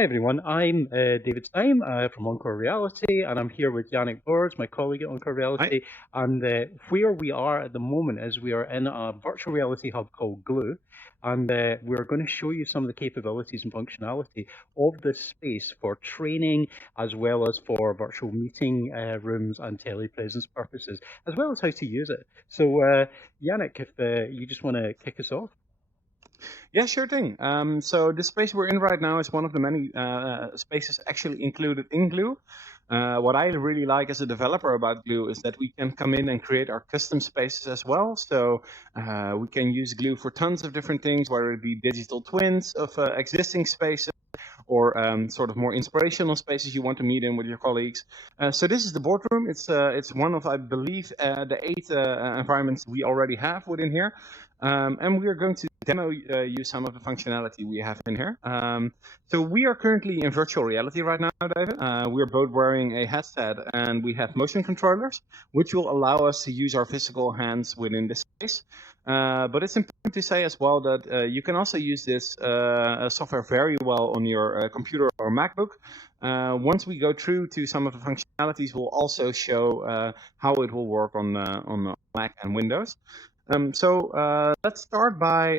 Hi everyone, I'm David Stein from Encore Reality, and I'm here with Yannick Borges, my colleague at Encore Hi. Reality. And where we are at the moment is we are in a virtual reality hub called Glue, and we're going to show you some of the capabilities and functionality of this space for training, as well as for virtual meeting rooms and telepresence purposes, as well as how to use it. So, Yannick, if you just want to kick us off. Yeah, sure thing. So the space we're in right now is one of the many spaces actually included in Glue. What I really like as a developer about Glue is that we can come in and create our custom spaces as well. So we can use Glue for tons of different things, whether it be digital twins of existing spaces or sort of more inspirational spaces you want to meet in with your colleagues. So this is the boardroom. It's one of, I believe, the 8 environments we already have within here. And we are going to demo you some of the functionality we have in here. So we are currently in virtual reality right now, David. We're both wearing a headset and we have motion controllers, which will allow us to use our physical hands within this space. But it's important to say as well that you can also use this software very well on your computer or MacBook. Once we go through to some of the functionalities, we'll also show how it will work on Mac and Windows. So let's start by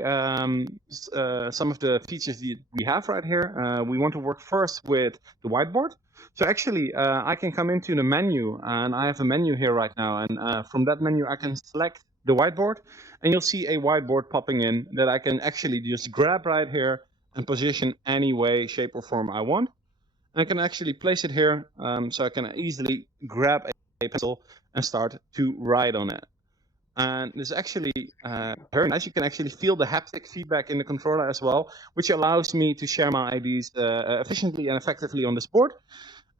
some of the features that we have right here. We want to work first with the whiteboard. So actually, I can come into the menu, and I have a menu here right now. And from that menu, I can select the whiteboard, and you'll see a whiteboard popping in that I can actually just grab right here and position any way, shape, or form I want. And I can actually place it here, so I can easily grab a pencil and start to write on it. And this is actually very nice. You can actually feel the haptic feedback in the controller as well, which allows me to share my ideas efficiently and effectively on this board.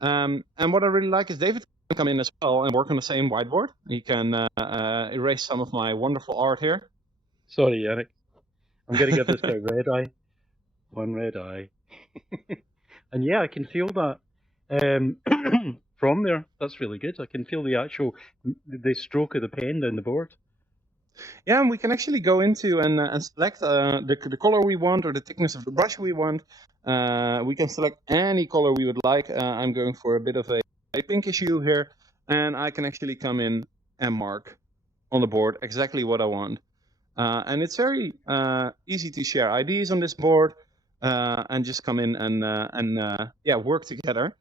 And what I really like is David can come in as well and work on the same whiteboard. He can erase some of my wonderful art here. Sorry, Yannick. I'm going to give this guy red eye. One red eye. And yeah, I can feel that from there. That's really good. I can feel the stroke of the pen down the board. Yeah, and we can actually go into and select the color we want or the thickness of the brush we want. We can select any color we would like. I'm going for a bit of a pinkish hue here, and I can actually come in and mark on the board exactly what I want. And it's very easy to share ideas on this board and just come in and work together.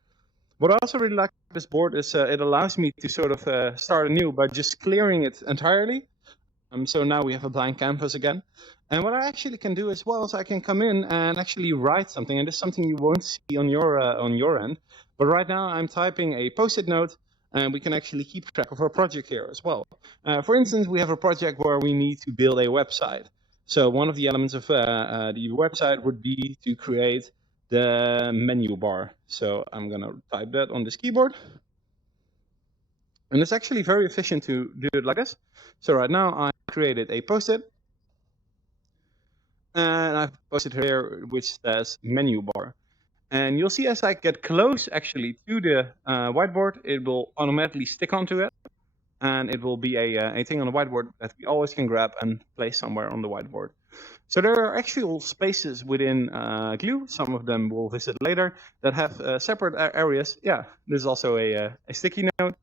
What I also really like about this board is it allows me to sort of start anew by just clearing it entirely. So now we have a blank canvas again. And what I actually can do as well is I can come in and actually write something. And this is something you won't see on your end. But right now I'm typing a post-it note, and we can actually keep track of our project here as well. For instance, we have a project where we need to build a website. So one of the elements of the website would be to create the menu bar. So I'm going to type that on this keyboard. And it's actually very efficient to do it like this. So right now I created a post-it. And I've posted here which says menu bar. And you'll see as I get close actually to the whiteboard, it will automatically stick onto it. And it will be a thing on the whiteboard that we always can grab and place somewhere on the whiteboard. So there are actual spaces within Glue, some of them we'll visit later, that have separate areas. Yeah, there's also a sticky note.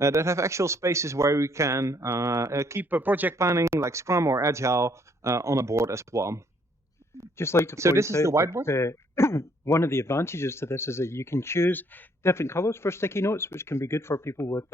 That have actual spaces where we can keep project planning like Scrum or Agile on a board as well. Just like to point so this is out the whiteboard. That, one of the advantages to this is that you can choose different colors for sticky notes, which can be good for people with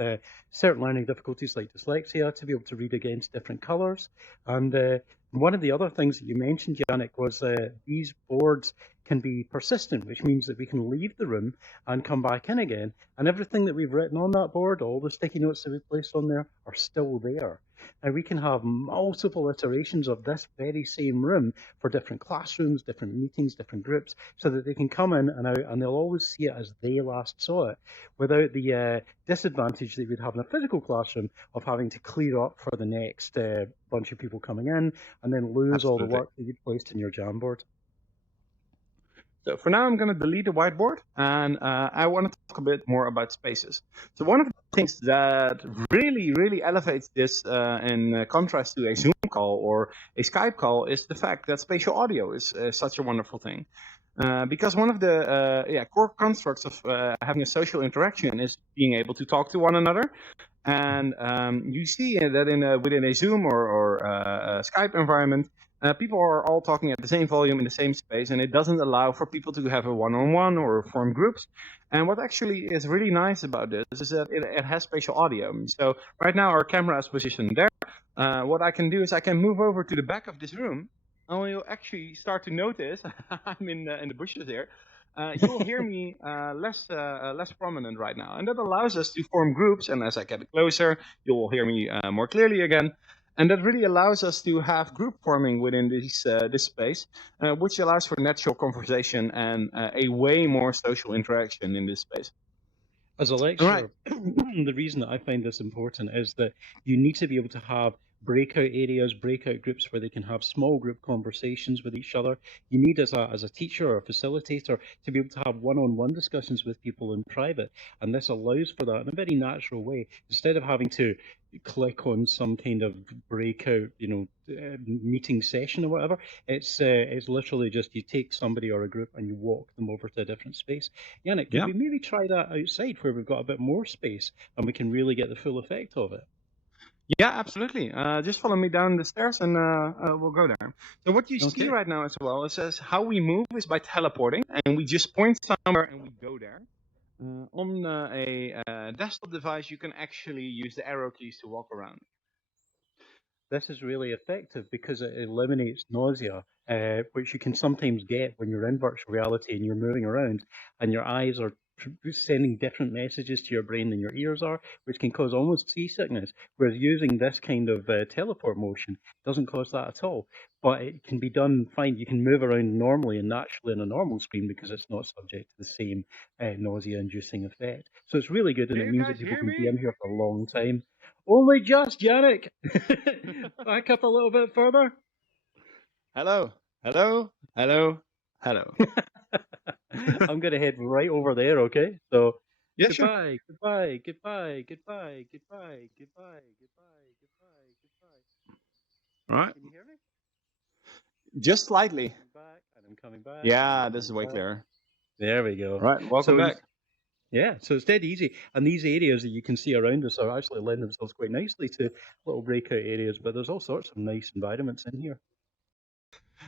certain learning difficulties like dyslexia, to be able to read against different colors. And one of the other things that you mentioned, Yannick, was these boards can be persistent, which means that we can leave the room and come back in again. And everything that we've written on that board, all the sticky notes that we've placed on there, are still there. Now we can have multiple iterations of this very same room for different classrooms, different meetings, different groups, so that they can come in and out and they'll always see it as they last saw it, without the disadvantage that we'd have in a physical classroom of having to clear up for the next bunch of people coming in and then lose Absolutely. all the work that you'd placed in your Jamboard. So for now, I'm going to delete the whiteboard, and I want to talk a bit more about spaces. So one of the things that really, really elevates this in contrast to a Zoom call or a Skype call is the fact that spatial audio is such a wonderful thing. Because one of the core constructs of having a social interaction is being able to talk to one another. And you see that within a Zoom or a Skype environment, people are all talking at the same volume in the same space, and it doesn't allow for people to have a one-on-one or form groups. And what actually is really nice about this is that it has spatial audio. So right now our camera is positioned there. What I can do is I can move over to the back of this room, and you'll actually start to notice I'm in the bushes here. You'll hear me less prominent right now, and that allows us to form groups. And as I get closer, you will hear me more clearly again. And that really allows us to have group forming within this space, which allows for natural conversation and a way more social interaction in this space. As a lecturer, the reason that I find this important is that you need to be able to have breakout areas, breakout groups where they can have small group conversations with each other. You need, as a teacher or a facilitator, to be able to have one-on-one discussions with people in private, and this allows for that in a very natural way. Instead of having to click on some kind of breakout, meeting session or whatever, it's literally just you take somebody or a group and you walk them over to a different space. Yannick, can we maybe try that outside where we've got a bit more space and we can really get the full effect of it? Yeah, absolutely. Just follow me down the stairs and we'll go there. So what you see right now as well, it says how we move is by teleporting, and we just point somewhere and we go there. On a desktop device, you can actually use the arrow keys to walk around. This is really effective because it eliminates nausea, which you can sometimes get when you're in virtual reality and you're moving around and your eyes are sending different messages to your brain than your ears are, which can cause almost seasickness. Whereas using this kind of teleport motion doesn't cause that at all. But it can be done fine. You can move around normally and naturally on a normal screen because it's not subject to the same nausea-inducing effect. So it's really good, and it means that people can be in here for a long time. Only just, Yannick! Back up a little bit further. Hello, hello, hello, hello. I'm going to head right over there, okay? So, yeah, goodbye, sure. goodbye, goodbye, goodbye, goodbye, goodbye, goodbye, goodbye, goodbye. All right. Can you hear me? Just slightly. I'm back, and I'm coming back. Yeah, this is way clearer. There we go. All right, welcome back. Yeah, so it's dead easy. And these areas that you can see around us are actually lend themselves quite nicely to little breakout areas, but there's all sorts of nice environments in here.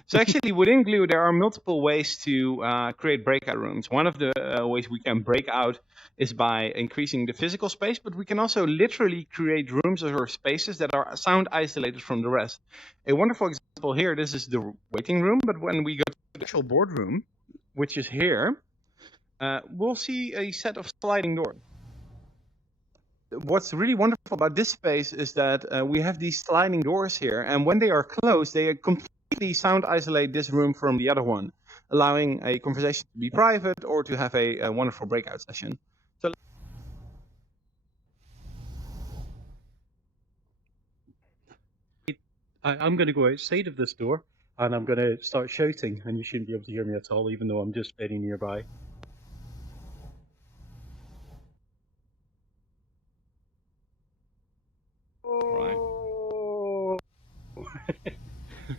So actually, within Glue, there are multiple ways to create breakout rooms. One of the ways we can break out is by increasing the physical space, but we can also literally create rooms or spaces that are sound isolated from the rest. A wonderful example here, this is the waiting room, but when we go to the actual boardroom, which is here, we'll see a set of sliding doors. What's really wonderful about this space is that we have these sliding doors here, and when they are closed, they are completely sound isolate this room from the other one, allowing a conversation to be private or to have a wonderful breakout session. So I'm going to go outside of this door, and I'm going to start shouting, and you shouldn't be able to hear me at all, even though I'm just very nearby.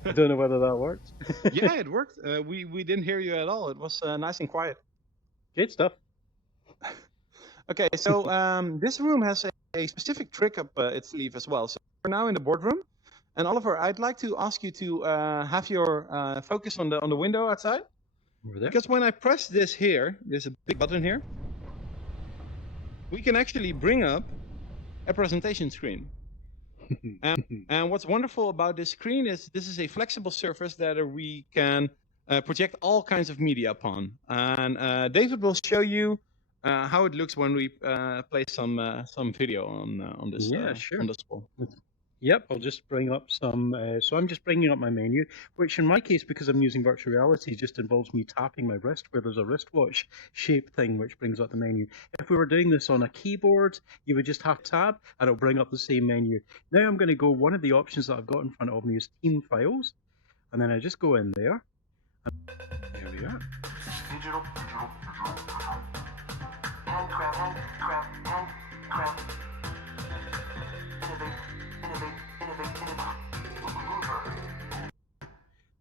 I don't know whether that worked. Yeah, it worked. We didn't hear you at all. It was nice and quiet. Good stuff. Okay, so this room has a specific trick up its sleeve as well. So we're now in the boardroom. And Oliver, I'd like to ask you to have your focus on the window outside. Over there? Because when I press this here, there's a big button here, we can actually bring up a presentation screen. And what's wonderful about this screen is this is a flexible surface that we can project all kinds of media upon. And David will show you how it looks when we play some video on this. Yeah, sure. On this wall. Yep, I'll just bring up some. So I'm just bringing up my menu, which in my case, because I'm using virtual reality, just involves me tapping my wrist where there's a wristwatch shape thing which brings up the menu. If we were doing this on a keyboard, you would just have tab and it'll bring up the same menu. Now I'm going to go, one of the options that I've got in front of me is Team Files, and then I just go in there. There we are. Digital. Hand grab.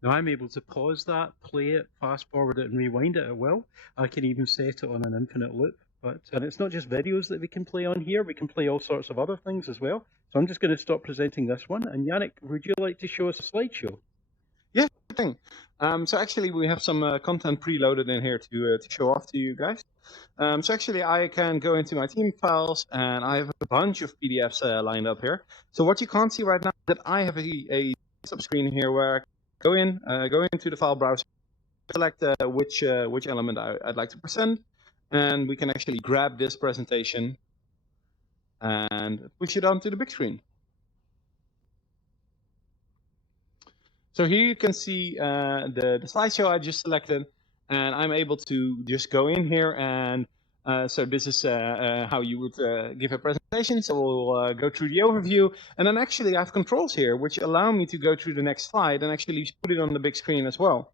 Now I'm able to pause that, play it, fast forward it, and rewind it at will. I can even set it on an infinite loop. And it's not just videos that we can play on here, we can play all sorts of other things as well. So I'm just going to stop presenting this one. And Yannick, would you like to show us a slideshow? Yeah, sure thing. So actually we have some content preloaded in here to show off to you guys. So actually I can go into my team files and I have a bunch of PDFs lined up here. So what you can't see right now is that I have a desktop screen here where I go into the file browser, select which element I'd like to present, and we can actually grab this presentation and push it onto the big screen. So here you can see the slideshow I just selected, and I'm able to just go in here and so this is how you would give a presentation. So we'll go through the overview, and then actually I have controls here which allow me to go through the next slide and actually put it on the big screen as well.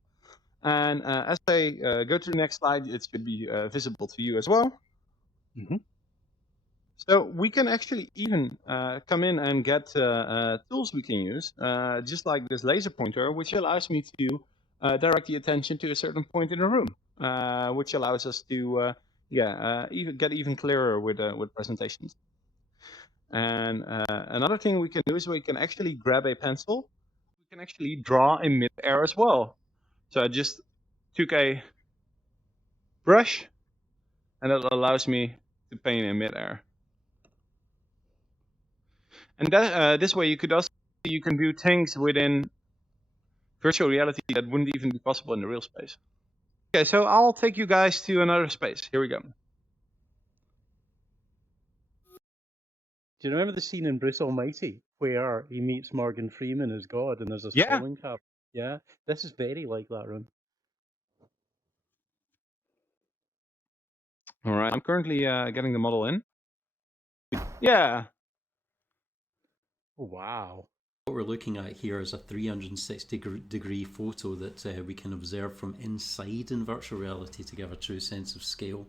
And as I go to the next slide, it should be visible to you as well. Mm-hmm. So we can actually even come in and get tools we can use, just like this laser pointer, which allows me to direct the attention to a certain point in the room, which allows us to even get even clearer with presentations. And another thing we can do is we can actually grab a pencil. We can actually draw in mid-air as well. So I just took a brush, and it allows me to paint in mid-air. And that, this way you can do things within virtual reality that wouldn't even be possible in the real space. Okay, so I'll take you guys to another space. Here we go. Do you remember the scene in Bruce Almighty where he meets Morgan Freeman as God and there's a falling cap? Yeah, this is very like that room. All right, I'm currently getting the model in. Yeah. Oh, wow. What we're looking at here is a 360-degree photo that we can observe from inside in virtual reality to give a true sense of scale.